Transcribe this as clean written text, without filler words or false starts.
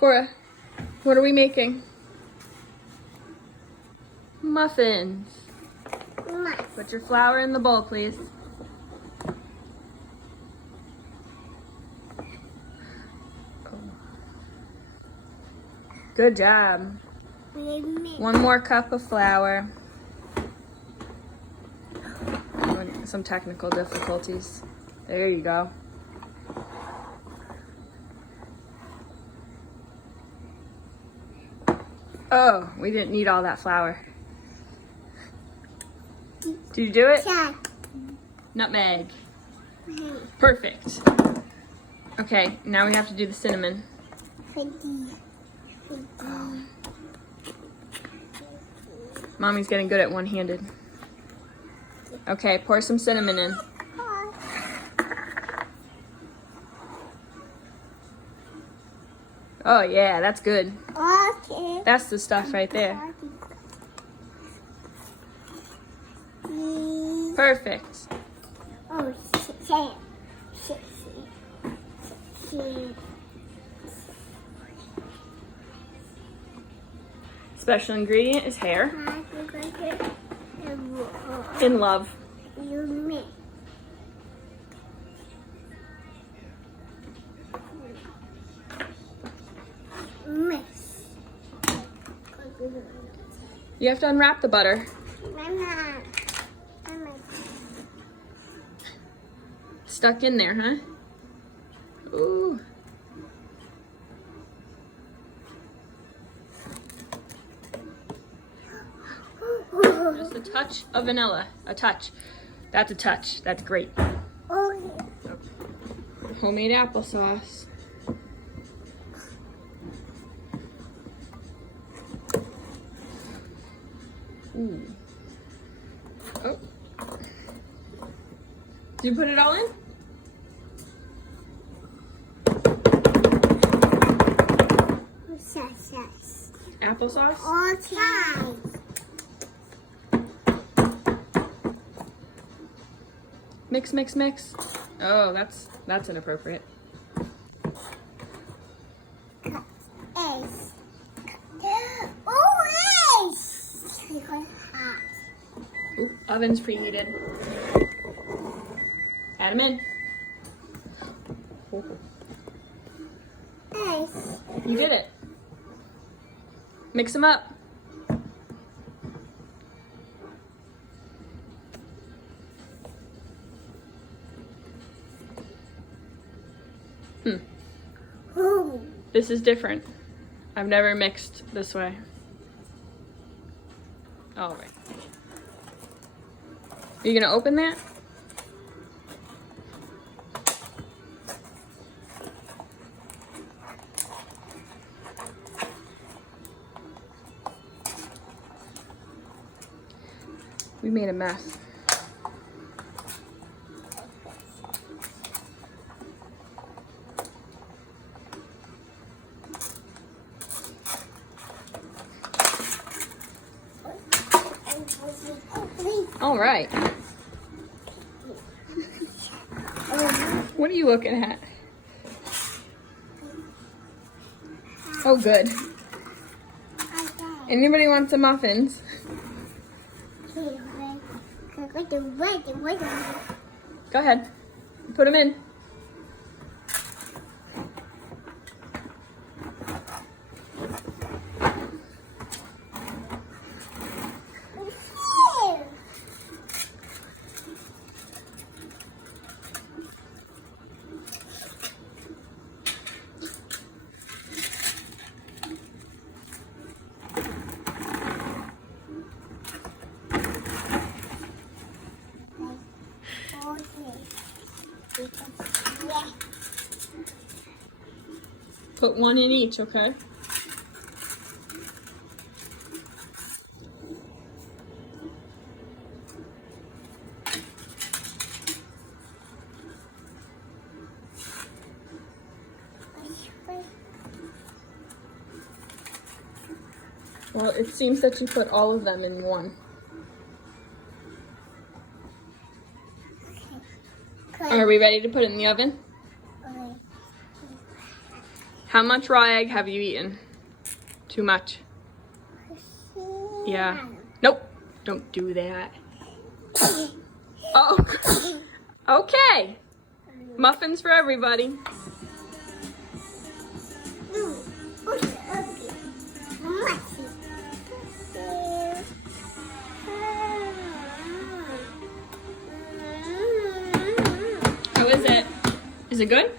Cora, what are we making? Muffins. Put your flour in the bowl, please. Good job. One more cup of flour. Some technical difficulties. There you go. Oh, we didn't need all that flour. Did you do it? Nutmeg. Perfect. Okay, now we have to do the cinnamon. Oh. Mommy's getting good at one-handed. Okay, pour some cinnamon in. Oh yeah, that's good. That's the stuff right there. Perfect. Special ingredient is hair. In love. You have to unwrap the butter. Stuck in there, huh? Ooh. Just a touch of vanilla. A touch. That's a touch. That's great. Homemade applesauce. Ooh. Oh. Did you put it all in? Applesauce? All time. Mix, mix, mix. Oh, that's inappropriate. Ooh, oven's preheated. Add them in. You did it. Mix them up. This is different. I've never mixed this way. All right. Are you gonna open that? We made a mess. All right. What are you looking at? Oh, good. Anybody want some muffins? Go ahead. Put them in. Put one in each, okay? Well, it seems that you put all of them in one. Are we ready to put it in the oven? How much raw egg have you eaten? Too much. Yeah. Nope. Don't do that. Oh. Okay. Muffins for everybody. How is it? Is it good?